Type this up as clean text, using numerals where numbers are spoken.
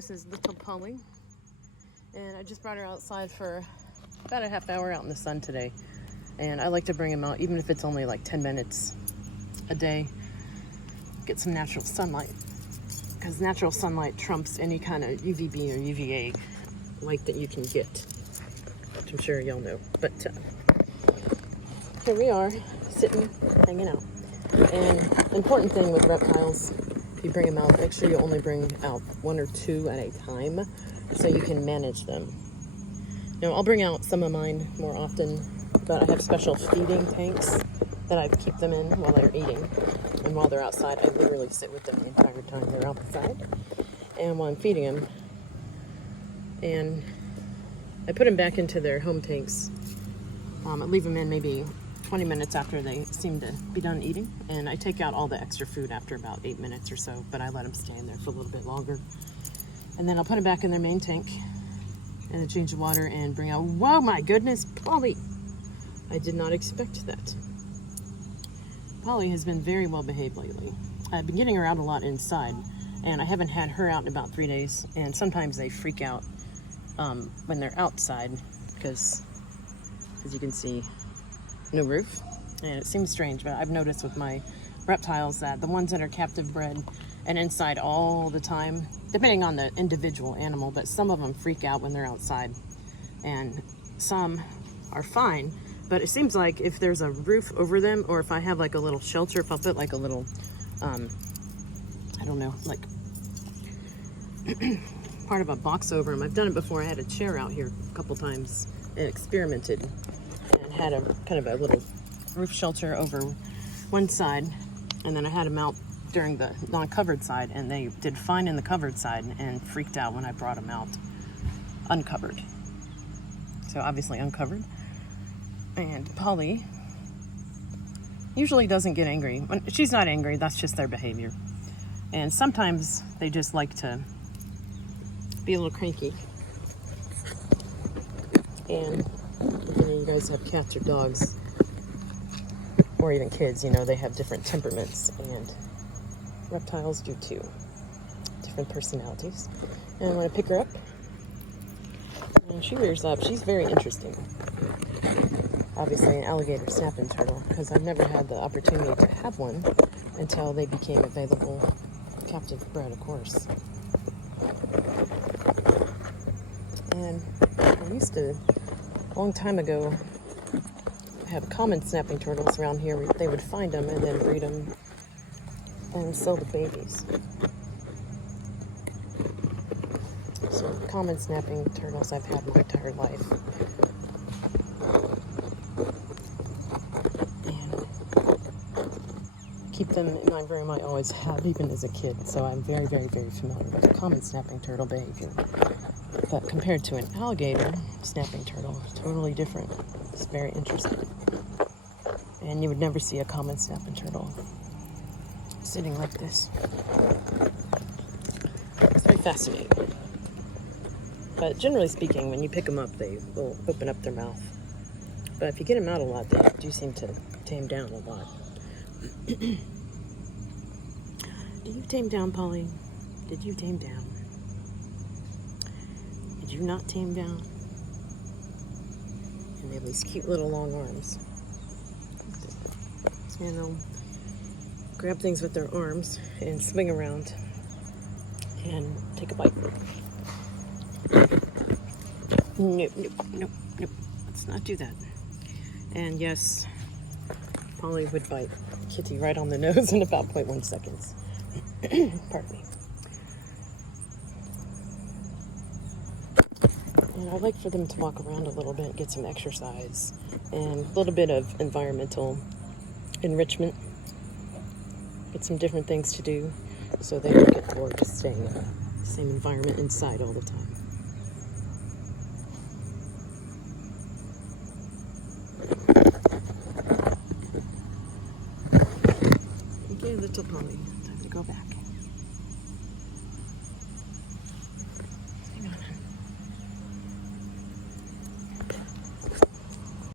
This is little Polly, and I just brought her outside for about a half hour out in the sun today. And I like to bring him out, even if it's only like 10 minutes a day, get some natural sunlight, because natural sunlight trumps any kind of UVB or UVA light that you can get, which I'm sure y'all know. But here we are, sitting, hanging out. And the important thing with reptiles, if you bring them out, make sure you only bring out 1 or 2 at a time so you can manage them. Now, I'll bring out some of mine more often, but I have special feeding tanks that I keep them in while they're eating. And while they're outside, I literally sit with them the entire time they're outside. And while I'm feeding them, and I put them back into their home tanks. I leave them in maybe 20 minutes after they seem to be done eating. And I take out all the extra food after about 8 minutes or so, but I let them stay in there for a little bit longer. And then I'll put them back in their main tank and then change the water and bring out, whoa, my goodness, Polly! I did not expect that. Polly has been very well behaved lately. I've been getting her out a lot inside, and I haven't had her out in about 3 days, and sometimes they freak out when they're outside because, as you can see, no roof. And it seems strange, but I've noticed with my reptiles that the ones that are captive bred and inside all the time, depending on the individual animal, but some of them freak out when they're outside, and some are fine. But it seems like if there's a roof over them, or if I have like a little shelter, if I'll put like a little, I don't know, like part of a box over them. I've done it before. I had a chair out here a couple times and experimented and had a kind of a little roof shelter over one side. And then I had them out during the non-covered side, and they did fine in the covered side and freaked out when I brought them out uncovered. So obviously uncovered. And Polly usually doesn't get angry. When she's not angry, that's just their behavior. And sometimes they just like to be a little cranky. And if any of you guys have cats or dogs, or even kids, you know, they have different temperaments, and reptiles do too. Different personalities. And when I pick her up, and she rears up, she's very interesting. Obviously an alligator snapping turtle, because I've never had the opportunity to have one until they became available, captive bred, of course. And I used to, a long time ago, have common snapping turtles around here. They would find them and then breed them and sell the babies. So common snapping turtles I've had my entire life. Keep them in my room. I always have, even as a kid, so I'm very, very, very familiar with the common snapping turtle behavior. But compared to an alligator snapping turtle, totally different. It's very interesting. And you would never see a common snapping turtle sitting like this. It's very fascinating. But generally speaking, when you pick them up, they will open up their mouth. But if you get them out a lot, they do seem to tame down a lot. Do you tame down, Polly? Did you tame down? Did you not tame down? And they have these cute little long arms. And they'll grab things with their arms and swing around and take a bite. Nope, nope, nope, nope. Let's not do that. And yes, Polly would bite Kitty right on the nose in about 0.1 seconds. Pardon me. And I like for them to walk around a little bit, get some exercise, and a little bit of environmental enrichment. Get some different things to do so they don't get bored just staying in the same environment inside all the time. Okay, little Polly, time to go back.